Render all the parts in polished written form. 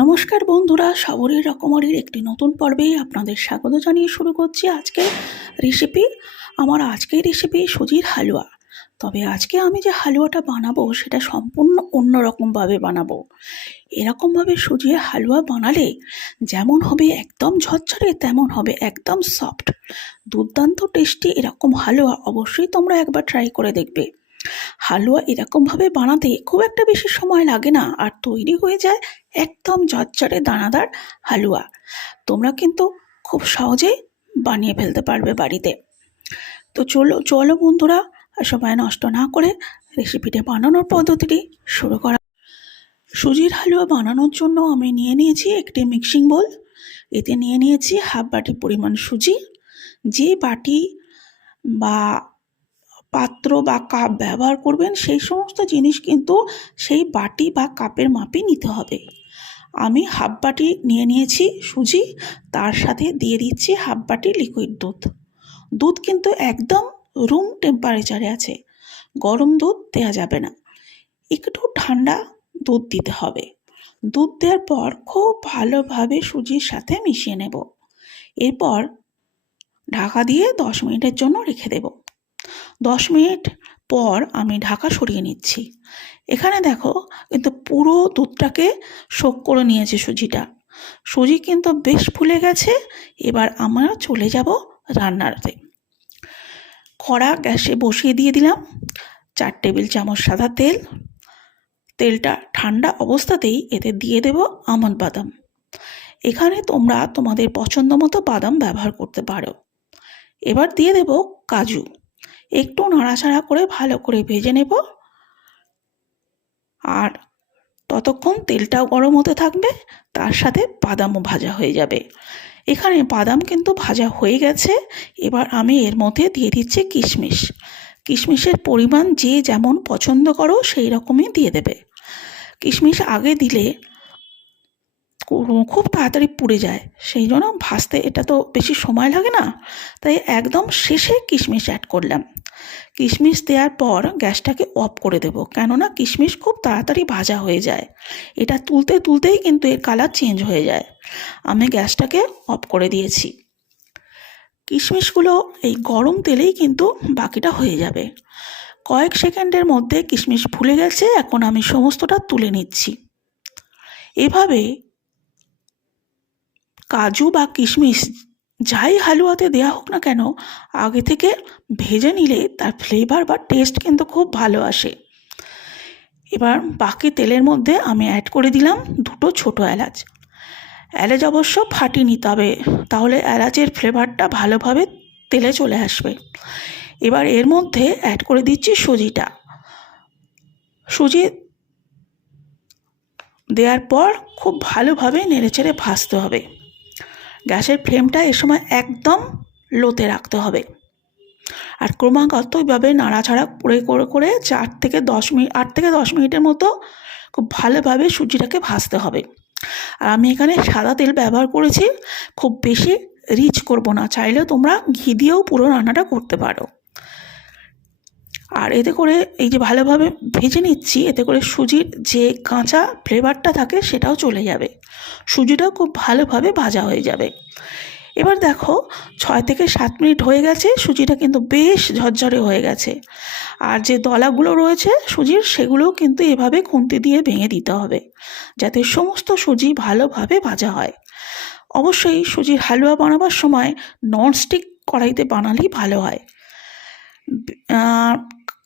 নমস্কার বন্ধুরা, সাবরের রকমারির একটি নতুন পর্বে আপনাদের স্বাগত জানিয়ে শুরু করছি আজকে রেসিপি। আমার আজকের রেসিপি সুজির হালুয়া। তবে আজকে আমি যে হালুয়াটা বানাবো সেটা সম্পূর্ণ অন্যরকমভাবে বানাবো। এরকমভাবে সুজির হালুয়া বানালে যেমন হবে একদম ঝরঝরে, তেমন হবে একদম সফট, দুর্দান্ত টেস্টি। এরকম হালুয়া অবশ্যই তোমরা একবার ট্রাই করে দেখবে। হালুয়া এরকমভাবে বানাতে খুব একটা বেশি সময় লাগে না, আর তৈরি হয়ে যায় একদম ঝরঝরে দানাদার হালুয়া। তোমরা কিন্তু খুব সহজেই বানিয়ে ফেলতে পারবে বাড়িতে। তো চলো বন্ধুরা, সময় নষ্ট না করে রেসিপিটা বানানোর পদ্ধতিটি শুরু করা। সুজির হালুয়া বানানোর জন্য আমি নিয়ে নিয়েছি একটি মিক্সিং বোল। এতে নিয়ে নিয়েছি হাফ বাটি পরিমাণ সুজি। যে বাটি বা পাত্র বা কাপ ব্যবহার করবেন সেই সমস্ত জিনিস কিন্তু সেই বাটি বা কাপের মাপই নিতে হবে। আমি হাফ বাটি নিয়ে নিয়েছি সুজি, তার সাথে দিয়ে দিচ্ছি হাফ বাটি লিকুইড দুধ। দুধ কিন্তু একদম রুম টেম্পারেচারে আছে, গরম দুধ দেওয়া যাবে না, একটু ঠান্ডা দুধ দিতে হবে। দুধ দেওয়ার পর খুব ভালোভাবে সুজির সাথে মিশিয়ে নেব। এরপর ঢাকা দিয়ে 10 মিনিটের জন্য রেখে দেব। 10 মিনিট পর আমি ঢাকা সরিয়ে নিচ্ছি। এখানে দেখো কিন্তু পুরো দুধটাকে শোক করে নিয়েছে সুজিটা। সুজি কিন্তু বেশ ফুলে গেছে। এবার আমরা চলে যাব রান্নাতে। কড়া গ্যাসে বসিয়ে দিয়ে দিলাম 4 টেবিল চামচ সাদা তেল। তেলটা ঠান্ডা অবস্থাতেই এতে দিয়ে দেব আমন্ড বাদাম। এখানে তোমরা তোমাদের পছন্দ মতো বাদাম ব্যবহার করতে পারো। এবার দিয়ে দেব কাজু। একটু নাড়াচাড়া করে ভালো করে ভেজে নেব, আর ততক্ষণ তেলটাও গরম হতে থাকবে, তার সাথে বাদামও ভাজা হয়ে যাবে। এখানে বাদাম কিন্তু ভাজা হয়ে গেছে। এবার আমি এর মধ্যে দিয়ে দিচ্ছি কিশমিশ। কিশমিশের পরিমাণ যে যেমন পছন্দ করো সেই রকমই দিয়ে দেবে। কিশমিশ আগে দিলে খুব তাড়াতাড়ি পুড়ে যায়, সেই জন্য ভাজতে এটা তো বেশি সময় লাগে না, তাই একদম শেষে কিশমিশ অ্যাড করলাম। কিশমিশ দেওয়ার পর গ্যাসটাকে অফ করে দেব, কেননা কিশমিশ খুব তাড়াতাড়ি ভাজা হয়ে যায়। এটা তুলতেই কিন্তু এর কালার চেঞ্জ হয়ে যায়। আমি গ্যাসটাকে অফ করে দিয়েছি। কিশমিশগুলো এই গরম তেলেই কিন্তু বাকিটা হয়ে যাবে। কয়েক সেকেন্ডের মধ্যে কিশমিশ ফুলে গেছে। এখন আমি সমস্তটা তুলে নিচ্ছি। এভাবে কাজু বা কিশমিশ যাই হালুয়াতে দেওয়া হোক না কেন, আগে থেকে ভেজে নিলে তার ফ্লেভার বা টেস্ট কিন্তু খুব ভালো আসে। এবার বাকি তেলের মধ্যে আমি অ্যাড করে দিলাম 2টো ছোটো এলাচ। এলাচ অবশ্য ফাটিয়ে নিতে হবে, তাহলে এলাচের ফ্লেভারটা ভালোভাবে তেলে চলে আসবে। এবার এর মধ্যে অ্যাড করে দিচ্ছি সুজিটা। সুজি দেওয়ার পর খুব ভালোভাবে নেড়েচেড়ে ভাজতে হবে। গ্যাসের ফ্লেমটা এ সময় একদম লোতে রাখতে হবে, আর ক্রমাগতভাবে নাড়াচাড়া করে 8 থেকে 10 মিনিটের মতো খুব ভালোভাবে সুজিটাকে ভাজতে হবে। আর আমি এখানে সাদা তেল ব্যবহার করেছি, খুব বেশি রিচ করব না, চাইলে তোমরা ঘি দিয়েও পুরো রান্নাটা করতে পারো। আর এতে করে এই যে ভালোভাবে ভেজে নিচ্ছি, এতে করে সুজির যে কাঁচা ফ্লেভারটা থাকে সেটাও চলে যাবে, সুজিটাও খুব ভালোভাবে ভাজা হয়ে যাবে। এবার দেখো 6 থেকে 7 মিনিট হয়ে গেছে, সুজিটা কিন্তু বেশ ঝরঝরে হয়ে গেছে। আর যে দলাগুলো রয়েছে সুজির, সেগুলোও কিন্তু এভাবে খুন্তি দিয়ে ভেঙে দিতে হবে, যাতে সমস্ত সুজি ভালোভাবে ভাজা হয়। অবশ্যই সুজির হালুয়া বানাবার সময় ননস্টিক কড়াইতে বানালেই ভালো হয়,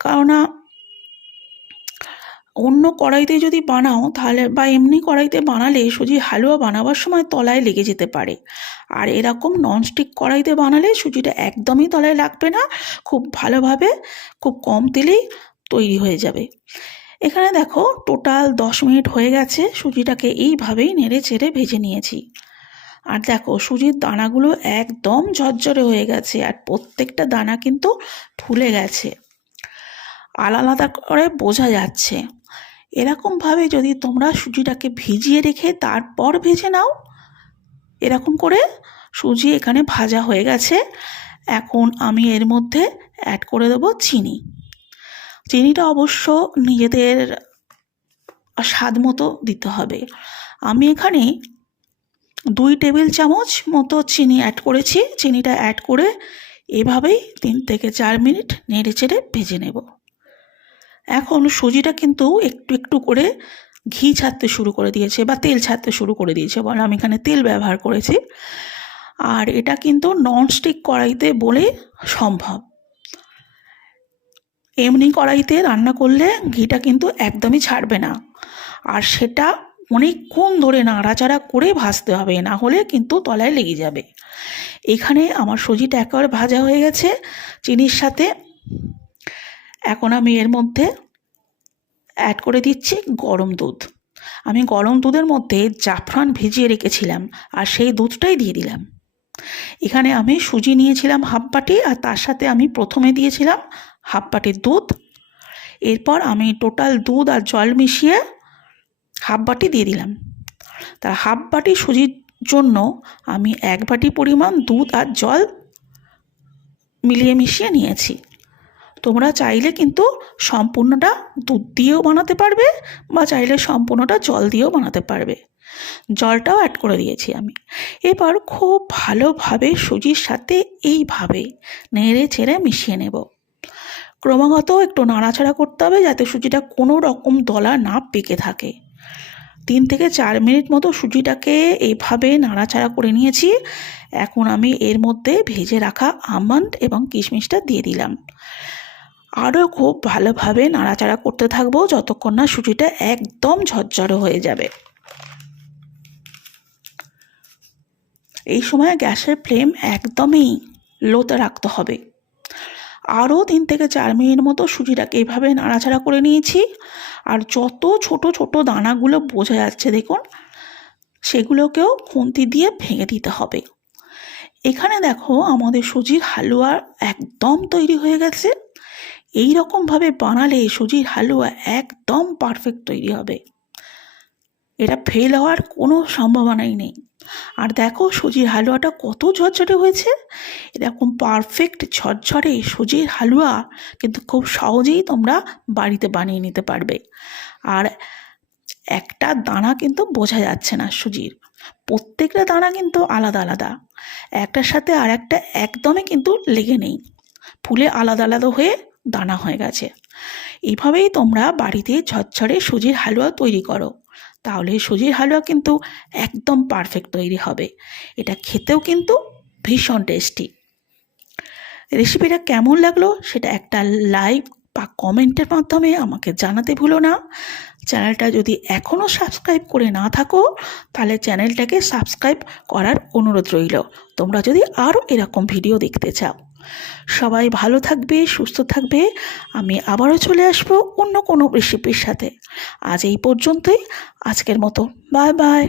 কারণ অন্য কড়াইতে যদি বানাও তাহলে, বা এমনি কড়াইতে বানালে সুজির হালুয়া বানাবার সময় তলায় লেগে যেতে পারে। আর এরকম ননস্টিক কড়াইতে বানালে সুজিটা একদমই তলায় লাগবে না, খুব ভালোভাবে খুব কম তেলেই তৈরি হয়ে যাবে। এখানে দেখো টোটাল 10 মিনিট হয়ে গেছে, সুজিটাকে এইভাবেই নেড়ে চেড়ে ভেজে নিয়েছি। আর দেখো সুজির দানাগুলো একদম ঝরঝরে হয়ে গেছে, আর প্রত্যেকটা দানা কিন্তু ফুলে গেছে, আলাদা করে বোঝা যাচ্ছে। এরকমভাবে যদি তোমরা সুজিটাকে ভিজিয়ে রেখে তারপর ভেজে নাও, এরকম করে সুজি এখানে ভাজা হয়ে গেছে। এখন আমি এর মধ্যে অ্যাড করে দেবো চিনি। চিনিটা অবশ্য নিজেদের স্বাদ মতো দিতে হবে। আমি এখানে 2 টেবিল চামচ মতো চিনি অ্যাড করেছি। চিনিটা অ্যাড করে এভাবেই 3 থেকে 4 মিনিট নেড়ে চেড়ে ভেজে নেব। এখন সুজিটা কিন্তু একটু একটু করে ঘি ছাড়তে শুরু করে দিয়েছে বা তেল ছাড়তে শুরু করে দিয়েছে, বলে আমি এখানে তেল ব্যবহার করেছি। আর এটা কিন্তু ননস্টিক কড়াইতে বলে সম্ভব। এমনি কড়াইতে রান্না করলে ঘিটা কিন্তু একদমই ছাড়বে না, আর সেটা অনেকক্ষণ ধরে নাড়াচাড়া করে ভাজতে হবে, না হলে কিন্তু তলায় লেগে যাবে। এখানে আমার সুজিটা একেবারে ভাজা হয়ে গেছে চিনির সাথে। এখন আমি এর মধ্যে অ্যাড করে দিচ্ছি গরম দুধ। আমি গরম দুধের মধ্যে জাফরান ভিজিয়ে রেখেছিলাম, আর সেই দুধটাই দিয়ে দিলাম। এখানে আমি সুজি নিয়েছিলাম হাফ বাটি, আর তার সাথে আমি প্রথমে দিয়েছিলাম হাফ বাটির দুধ। এরপর আমি টোটাল দুধ আর জল মিশিয়ে হাফ বাটি দিয়ে দিলাম। তার হাফ বাটি সুজির জন্য আমি 1 বাটি পরিমাণ দুধ আর জল মিলিয়ে মিশিয়ে নিয়েছি। তোমরা চাইলে কিন্তু সম্পূর্ণটা দুধ দিয়েও বানাতে পারবে, বা চাইলে সম্পূর্ণটা জল দিয়েও বানাতে পারবে। জলটাও অ্যাড করে দিয়েছি আমি। এবার খুব ভালোভাবে সুজির সাথে এইভাবে নেড়ে চেড়ে মিশিয়ে নেব। ক্রমাগত একটু নাড়াচাড়া করতে হবে, যাতে সুজিটা কোনো রকম দলা না পেকে থাকে। 3 থেকে 4 মিনিট মতো সুজিটাকে এইভাবে নাড়াচাড়া করে নিয়েছি। এখন আমি এর মধ্যে ভেজে রাখা আমন্ড এবং কিশমিশটা দিয়ে দিলাম। আরও খুব ভালোভাবে নাড়াচাড়া করতে থাকবো যতক্ষণ না সুজিটা একদম ঝরঝরে হয়ে যাবে। এই সময় গ্যাসের ফ্লেম একদমই লোতে রাখতে হবে। আরও 3 থেকে 4 মিনিট মতো সুজিটাকে এইভাবে নাড়াচাড়া করে নিয়েছি। আর যত ছোট ছোট দানাগুলো বোঝা যাচ্ছে দেখুন, সেগুলোকেও খুন্তি দিয়ে ভেঙে দিতে হবে। এখানে দেখো আমাদের সুজির হালুয়া একদম তৈরি হয়ে গেছে। এই রকমভাবে বানালে সুজির হালুয়া একদম পারফেক্ট তৈরি হবে, এটা ফেল হওয়ার কোনো সম্ভাবনাই নেই। আর দেখো সুজির হালুয়াটা কত ঝরঝরে হয়েছে। এরকম পারফেক্ট ঝরঝরে সুজির হালুয়া কিন্তু খুব সহজেই তোমরা বাড়িতে বানিয়ে নিতে পারবে। আর একটা দানা কিন্তু বোঝা যাচ্ছে না সুজির, প্রত্যেকটা দানা কিন্তু আলাদা আলাদা, একটার সাথে আর একটা একদমই কিন্তু লেগে নেই, ফুলে আলাদা আলাদা হয়ে দানা হয়ে গেছে। এইভাবেই তোমরা বাড়িতে ঝরঝরে সুজির হালুয়া তৈরি করো, তাহলে সুজির হালুয়া কিন্তু একদম পারফেক্ট তৈরি হবে। এটা খেতেও কিন্তু ভীষণ টেস্টি। রেসিপিটা কেমন লাগলো সেটা একটা লাইক বা কমেন্টের মাধ্যমে আমাকে জানাতে ভুলো না। চ্যানেলটা যদি এখনও সাবস্ক্রাইব করে না থাকো, তাহলে চ্যানেলটাকে সাবস্ক্রাইব করার অনুরোধ রইল, তোমরা যদি আরও এরকম ভিডিও দেখতে চাও। সবাই ভালো থাকবে, সুস্থ থাকবে। আমি আবারও চলে আসবো অন্য কোনো রেসিপির সাথে। আজ এই পর্যন্তই, আজকের মতো বাই বাই।